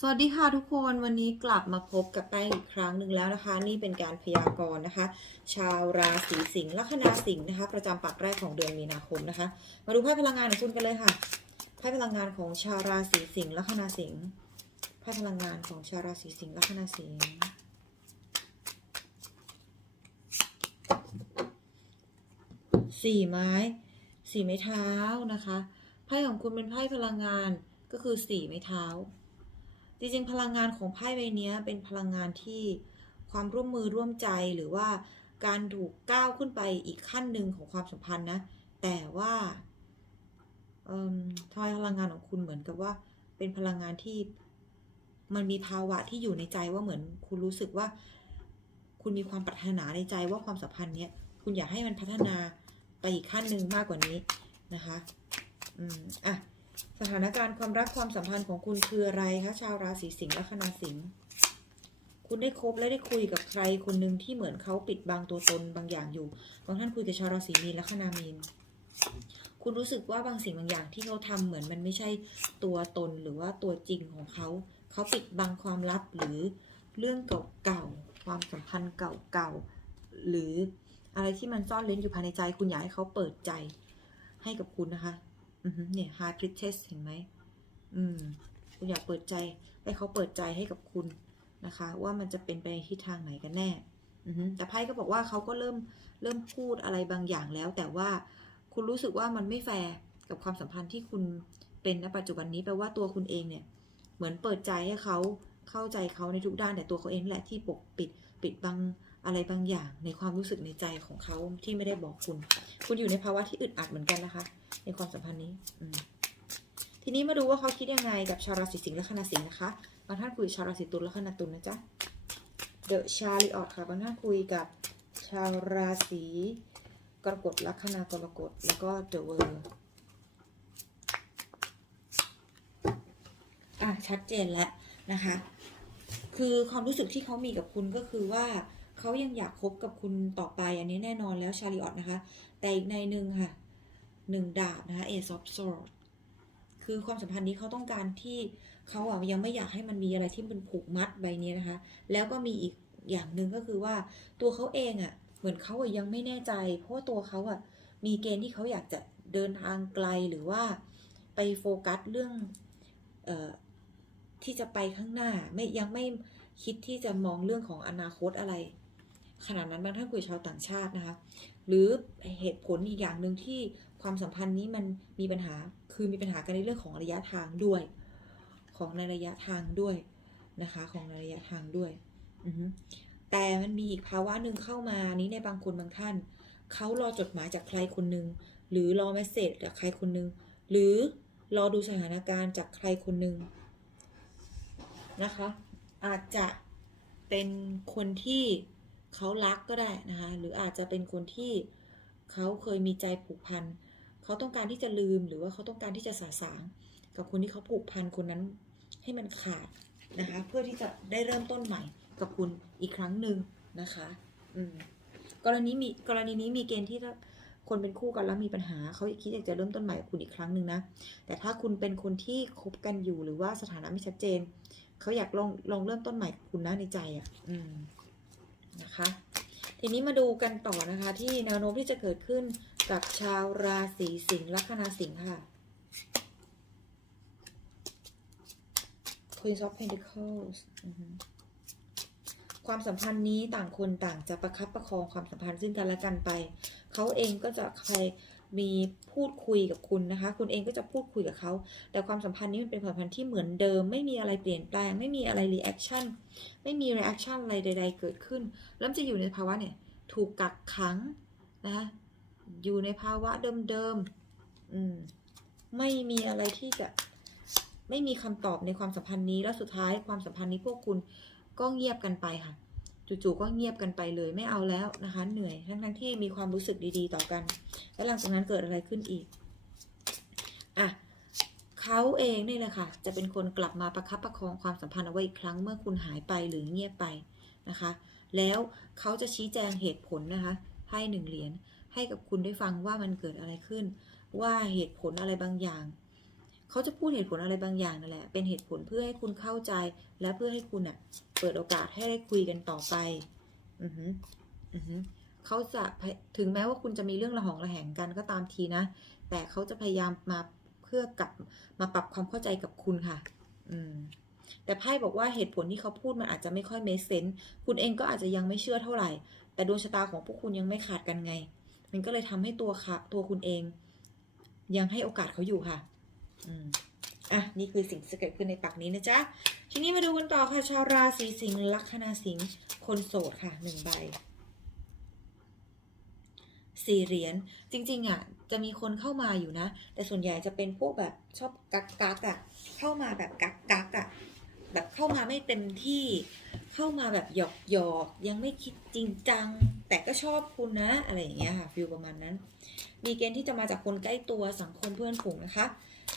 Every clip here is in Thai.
สวัสดีค่ะทุกคนวันนี้กลับมาพบกับแป้งอีกครั้งหนึ่งแล้วนะคะ นี่เป็นการพยากรณ์นะคะ ชาวราศีสิงห์ลัคนาสิงห์นะคะ ประจำปักแรกของเดือนมีนาคมนะคะ มาดูไพ่พลังงานของคุณกันเลยค่ะไพ่พลังงานของชาวราศีสิงห์ลัคนาสิงห์ไพ่พลังงานของชาวราศีสิงห์ลัคนาสิงห์สี่ไม้สี่ไม้เท้านะคะไพ่ของคุณเป็นไพ่พลังงานก็คือสี่ไม้เท้า จริงๆ พลังงานของไพ่ใบนี้เป็นพลังงานที่ความร่วมมือร่วมใจหรือว่าการถูกก้าวขึ้นไปอีกขั้นหนึ่งของความสัมพันธ์นะ แต่ว่าเอ่มทำไมพลังงานของคุณเหมือนกับว่า เป็นพลังงานที่มันมีภาวะที่อยู่ในใจว่าเหมือนคุณรู้สึกว่า คุณมีความปรารถนาในใจว่าความสัมพันธ์เนี้ยคุณอยากให้มันพัฒนาไปอีกขั้นหนึ่งมากกว่านี้นะคะ อืมอะ สถานการณ์ความรักความสัมพันธ์ของคุณคืออะไรคะชาวราศีสิงห์ลัคนาสิงห์คุณได้คบและได้คุยกับใครคนหนึ่งที่เหมือนเขาปิดบังตัวตนบางอย่างอยู่บางท่านคุยกับชาวราศีมีนลัคนามีน คุณรู้สึกว่าบางสิ่งบางอย่างที่เขาทำเหมือนมันไม่ใช่ตัวตนหรือว่าตัวจริงของเขา เขาปิดบังความลับหรือเรื่องเก่าๆความสัมพันธ์เก่าๆหรืออะไรที่มันซ่อนเล้นอยู่ภายในใจ คุณอยากให้เขาเปิดใจให้กับคุณนะคะ เนี่ย high priestess เห็นไหมอืม คุณอยากเปิดใจ ให้เขาเปิดใจให้กับคุณนะคะ ว่ามันจะเป็นไปในทิศทางไหนกันแน่อือหือแต่ไพ่ก็บอกว่าเขาก็เริ่มเริ่มพูดอะไรบางอย่างแล้ว แต่ว่าคุณรู้สึกว่ามันไม่แฟร์กับความสัมพันธ์ที่คุณเป็นณปัจจุบันนี้แปลว่าตัวคุณเองเนี่ย เหมือนเปิดใจให้เขาเข้าใจเขาในทุกด้านแต่ตัวเขาเองแหละที่ปกปิดปิดบัง อะไรบางอย่างในความรู้สึกในใจของเขาที่ไม่ได้บอกคุณ คุณอยู่ในภาวะที่อึดอัดเหมือนกันนะคะ ในความสัมพันธ์นี้ทีนี้มาดูว่าเขาคิดยังไงกับชาวราศีสิงห์และคณะสิงห์นะคะบางท่านคุยชาวราศีตุลและคณะตุลนะจ๊ะเดอะชาลิออตค่ะบางท่านคุยกับชาวราศีกรกฎลัคนากรกฎแล้วก็เดอะเวอร์อะชัดเจนแล้วนะคะ คือความรู้สึกที่เขามีกับคุณก็คือว่า เขายังอยากคบกับคุณต่อไปอันนี้แน่นอนแล้วชาลิออตนะคะ แต่อีกในหนึ่งค่ะหนึ่งดาบนะคะ Ace of Swords คือความสัมพันธ์นี้เขาต้องการที่เขาอะยังไม่อยากให้มันมีอะไรที่มันผูกมัดใบนี้นะคะ แล้วก็มีอีกอย่างหนึ่งก็คือว่าตัวเขาเองอะเหมือนเขาอะยังไม่แน่ใจ เพราะว่าตัวเขาอะมีเกณฑ์ที่เขาอยากจะเดินทางไกลหรือว่าไปโฟกัสเรื่องเอ่อที่จะไปข้างหน้าไม่ยังไม่คิดที่จะมองเรื่องของอนาคตอะไร ขนาดนั้นบางท่านคุยกับชาวต่างชาตินะคะ หรือเหตุผลอีกอย่างหนึ่งที่ความสัมพันธ์นี้มันมีปัญหาคือมีปัญหากันในเรื่องของระยะทางด้วย ของในระยะทางด้วยนะคะของในระยะทางด้วยแต่มันมีอีกภาวะหนึ่งเข้ามานี้ในบางคนบางท่านเขารอจดหมายจากใครคนหนึ่งหรือรอเมสเซจจากใครคนหนึ่งหรือรอดูสถานการณ์จากใครคนหนึ่งนะคะ อาจจะเป็นคนที่ เขารักก็ได้นะคะ หรืออาจจะเป็นคนที่เขาเคยมีใจผูกพัน เขาต้องการที่จะลืมหรือว่าเขาต้องการที่จะสาสางกับคนที่เขาผูกพันคนนั้นให้มันขาดนะคะ เพื่อที่จะได้เริ่มต้นใหม่กับคุณอีกครั้งหนึ่งนะคะอืมกรณีมีกรณีนี้มีเกณฑ์ที่ถ้าคนเป็นคู่กันแล้วมีปัญหาเขาคิดอยากจะเริ่มต้นใหม่กับคุณอีกครั้งหนึ่งนะแต่ถ้าคุณเป็นคนที่คบกันอยู่หรือว่าสถานะไม่ชัดเจนเขาอยากลองลองเริ่มต้นใหม่กับคุณนะในใจอะ อืม นะคะ ทีนี้มาดูกันต่อนะคะ ที่แนวโน้มที่จะเกิดขึ้นกับชาวราศีสิงห์ลัคนาสิงห์ค่ะ Queen of Pentacles ความสัมพันธ์นี้ต่างคนต่างจะประคับประคองความสัมพันธ์ซึ่งกันและกันไป เขาเองก็จะใคร มีพูดคุยกับคุณนะคะ คุณเองก็จะพูดคุยกับเขา แต่ความสัมพันธ์นี้มันเป็นความสัมพันธ์ที่เหมือนเดิม ไม่มีอะไรเปลี่ยนแปลง ไม่มีอะไรรีแอคชั่น ไม่มีรีแอคชั่นอะไรใด ๆ เกิดขึ้น แล้วจะอยู่ในภาวะเนี่ย ถูกกักขังนะคะอยู่ในภาวะเดิมๆอืม ไม่มีอะไรที่จะ ไม่มีคำตอบในความสัมพันธ์นี้ แล้วสุดท้ายความสัมพันธ์นี้พวกคุณก็เงียบกันไปค่ะ จู่ๆก็เงียบกันไปเลยไม่เอาแล้วนะคะ เหนื่อยทั้งๆที่มีความรู้สึกดีๆ ต่อกัน แล้วหลังจากนั้นเกิดอะไรขึ้นอีกอะเขาเองนี่แหละค่ะ จะเป็นคนกลับมาประคับประคองความสัมพันธ์เอาไว้อีกครั้งเมื่อคุณหายไปหรือเงียบไปนะคะ แล้วเขาจะชี้แจงเหตุผลนะคะ ให้หนึ่งเหรียญให้กับคุณได้ฟังว่ามันเกิดอะไรขึ้น ว่าเหตุผลอะไรบางอย่าง เขาจะพูดเหตุผลอะไรบางอย่างนั่นแหละ เป็นเหตุผลเพื่อให้คุณเข้าใจ และเพื่อให้คุณเน่ะเปิดโอกาสให้ได้คุยกันต่อไป อือหืออือหือเขาจะถึงแม้ว่าคุณจะมีเรื่องระหองระแหงกันก็ตามทีนะ แต่เขาจะพยายามมาเพื่อกลับมาปรับความเข้าใจกับคุณค่ะ อืมแต่ไพ่บอกว่าเหตุผลที่เขาพูดมันอาจจะไม่ค่อยเมสเซนคุณเองก็อาจจะยังไม่เชื่อเท่าไหร่ แต่ดวงชะตาของพวกคุณยังไม่ขาดกันไง มันก็เลยทำให้ตัวค่ะตัวคุณเอง ยังให้โอกาสเขาอยู่ค่ะ อะ นี่คือสิ่งที่เกิดขึ้นในปักนี้นะจ๊ะ ทีนี้มาดูกันต่อค่ะ ชาวราศีสิงห์ลัคนาสิงห์คนโสดค่ะหนึ่งใบสี่เหรียญจริงๆอะจะมีคนเข้ามาอยู่นะ แต่ส่วนใหญ่จะเป็นพวกแบบชอบกักกักอะเข้ามาแบบกักกักอะแบบเข้ามาไม่เต็มที่ เข้ามาแบบหยอกหยอกยังไม่คิดจริงจัง แต่ก็ชอบคุณนะ อะไรอย่างเงี้ยค่ะฟิลประมาณนั้น มีเกณฑ์ที่จะมาจากคนใกล้ตัวสังคมเพื่อนฝูงนะคะ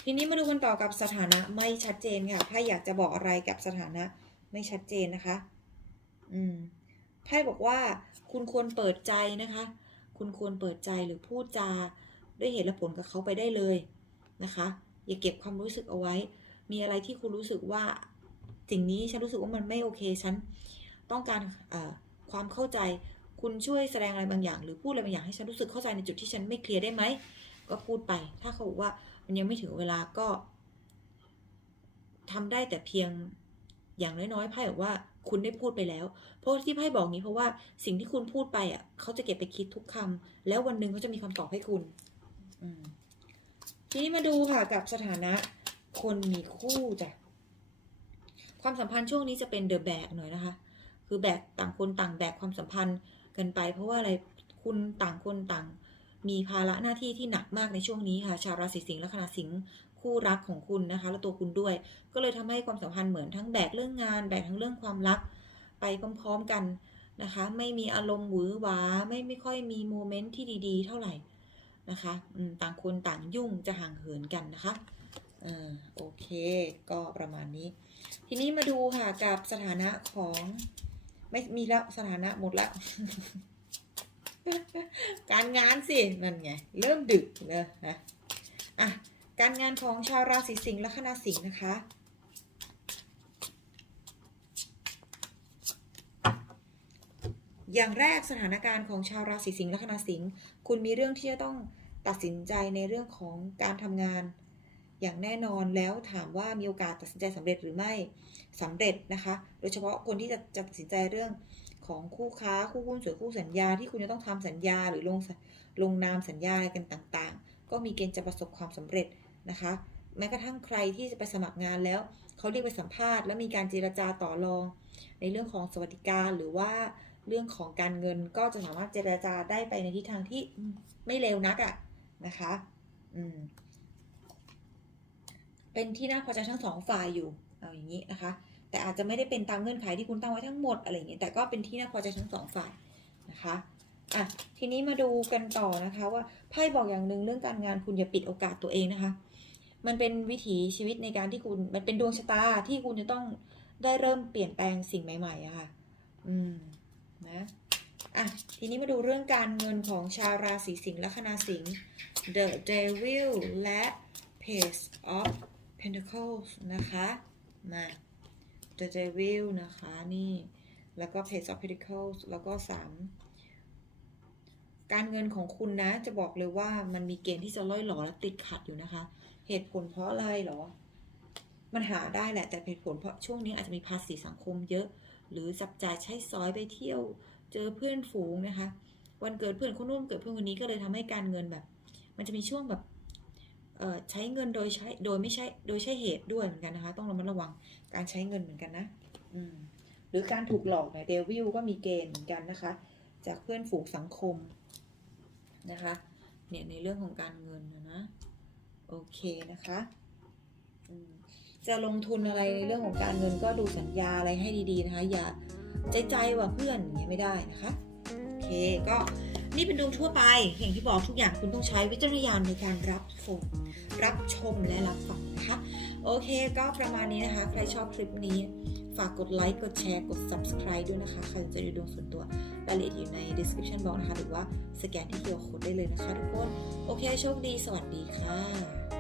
ทีนี้มาดูกันต่อกับสถานะไม่ชัดเจนค่ะไพ่อยากจะบอกอะไรกับสถานะไม่ชัดเจนนะคะ อืมไพ่บอกว่า คุณควรเปิดใจนะคะ คุณควรเปิดใจหรือพูดจาด้วยเหตุและผลกับเขาไปได้เลยนะคะ อย่าเก็บความรู้สึกเอาไว้ มีอะไรที่คุณรู้สึกว่าสิ่งนี้ฉันรู้สึกว่ามันไม่โอเคฉันต้องการความเข้าใจคุณช่วยแสดงอะไรบางอย่าง หรือพูดอะไรบางอย่างให้ฉันรู้สึกเข้าใจในจุดที่ฉันไม่เคลียร์ได้ไหมก็พูดไป ถ้าเขาบอกว่า มันยังไม่ถึงเวลาก็ทำได้แต่เพียงอย่างน้อยๆไพ่บอกว่าคุณได้พูดไปแล้ว เพราะที่ไพ่บอกนี้เพราะว่าสิ่งที่คุณพูดไปอะเขาจะเก็บไปคิดทุกคำแล้ววันหนึ่งเขาจะมีคำตอบให้คุณทีนี้มาดูค่ะกับสถานะ คนมีคู่จ้ะความสัมพันธ์ช่วงนี้จะเป็นเดอะแบกหน่อยนะคะ คือแบกต่างคนต่างแบกความสัมพันธ์กันไป เพราะว่าอะไรคุณต่างคนต่าง มีภาระหน้าที่ที่หนักมากในช่วงนี้ค่ะ ชาวราศีสิงห์และคณะสิงห์คู่รักของคุณนะคะ และตัวคุณด้วย ก็เลยทำให้ความสัมพันธ์เหมือนทั้งแบกเรื่องงาน แบกทั้งเรื่องความรัก ไปพร้อมๆกันนะคะ ไม่มีอารมณ์หวือหวา ไม่ไม่ค่อยมีโมเมนต์ที่ดีๆ เท่าไหร่นะคะต่างคนต่างยุ่งจะห่างเหินกันนะคะอ่าโอเค ก็ประมาณนี้ ทีนี้มาดูค่ะกับสถานะของ ไม่มีแล้วสถานะหมดแล้ว การงานสิ นั่นไง เริ่มดึกเลยนะอะการงานของชาวราศีสิงห์และคณะสิงห์นะคะ อย่างแรกสถานการณ์ของชาวราศีสิงห์และคณะสิงห์คุณมีเรื่องที่จะต้องตัดสินใจในเรื่องของการทำงานอย่างแน่นอนแล้วถามว่ามีโอกาสตัดสินใจสำเร็จหรือไม่สำเร็จนะคะ โดยเฉพาะคนที่จะจะตัดสินใจเรื่อง ของคู่ค้าคู่หุ้นส่วนคู่สัญญาที่คุณจะต้องทำสัญญาหรือลงลงนามสัญญาอะไรกันต่างๆ ก็มีเกณฑ์จะประสบความสำเร็จนะคะ แม้กระทั่งใครที่จะไปสมัครงานแล้วเขาเรียกไปสัมภาษณ์แล้วมีการเจรจาต่อรอง ในเรื่องของสวัสดิการหรือว่าเรื่องของการเงินก็จะสามารถเจรจาได้ไปในทิศทางที่ไม่เร็วนักอะนะคะอืมเป็นที่น่าพอใจทั้งสองฝ่ายอยู่เอาอย่างนี้นะคะ แต่อาจจะไม่ได้เป็นตามเงื่อนไขที่คุณตั้งไว้ทั้งหมดอะไรอย่างเงี้ยแต่ก็เป็นที่น่าพอใจทั้งสองฝ่ายนะคะอะทีนี้มาดูกันต่อนะคะว่าไพ่บอกอย่างหนึ่งเรื่องการงานคุณอย่าปิดโอกาสตัวเองนะคะ มันเป็นวิถีชีวิตในการที่คุณมันเป็นดวงชะตาที่คุณจะต้องได้เริ่มเปลี่ยนแปลงสิ่งใหม่ๆอะค่ะ อืมนะอะทีนี้มาดูเรื่องการเงินของชาวราศีสิงห์และคณะสิงห์ The Devil และ Page of Pentacles นะคะ มา The Devil นะคะ นี่ แล้วก็ Page of Pentacles แล้วก็สามการเงินของคุณนะ จะบอกเลยว่ามันมีเกณฑ์ที่จะล่อยหลอและติดขัดอยู่นะคะ เหตุผลเพราะอะไรหรอ มันหาได้แหละ แต่เหตุผลเพราะช่วงนี้อาจจะมีภาษีสังคมเยอะ หรือจับจ่ายใช้สอยไปเที่ยว เจอเพื่อนฝูงนะคะ วันเกิดเพื่อนคนนู้นเกิดเพื่อนคนนี้ก็เลยทำให้การเงินแบบ มันจะมีช่วงแบบ ใช้เงินโดยใช้โดยไม่ใช่โดยใช้เหตุด้วยเหมือนกันนะคะ ต้องระมัดระวังการใช้เงินเหมือนกันนะหรือการถูกหลอกเนี่ยเดวิลก็มีเกณฑ์เหมือนกันนะคะ จากเพื่อนฝูงสังคมนะคะเนี่ยในเรื่องของการเงินนะนะโอเคนะคะจะลงทุนอะไรในเรื่องของการเงินก็ดูสัญญาอะไรให้ดีๆนะคะ อย่าใจใจว่าเพื่อนอย่างเงี้ยไม่ได้นะคะ โอเคก็ นี่เป็นดวงทั่วไป อย่างที่บอกทุกอย่างคุณต้องใช้วิจารณญาณในการรับชมรับชมและรับฟังนะคะ โอเคก็ประมาณนี้นะคะ ใครชอบคลิปนี้ ฝากกดไลค์ กดแชร์ กด subscribe ด้วยนะคะ ใครจะดูดวงส่วนตัวรายละเอียดอยู่ใน description box นะคะ หรือว่าสแกนที่ QR code ได้เลยนะคะทุกคน โอเค โชคดี สวัสดีค่ะ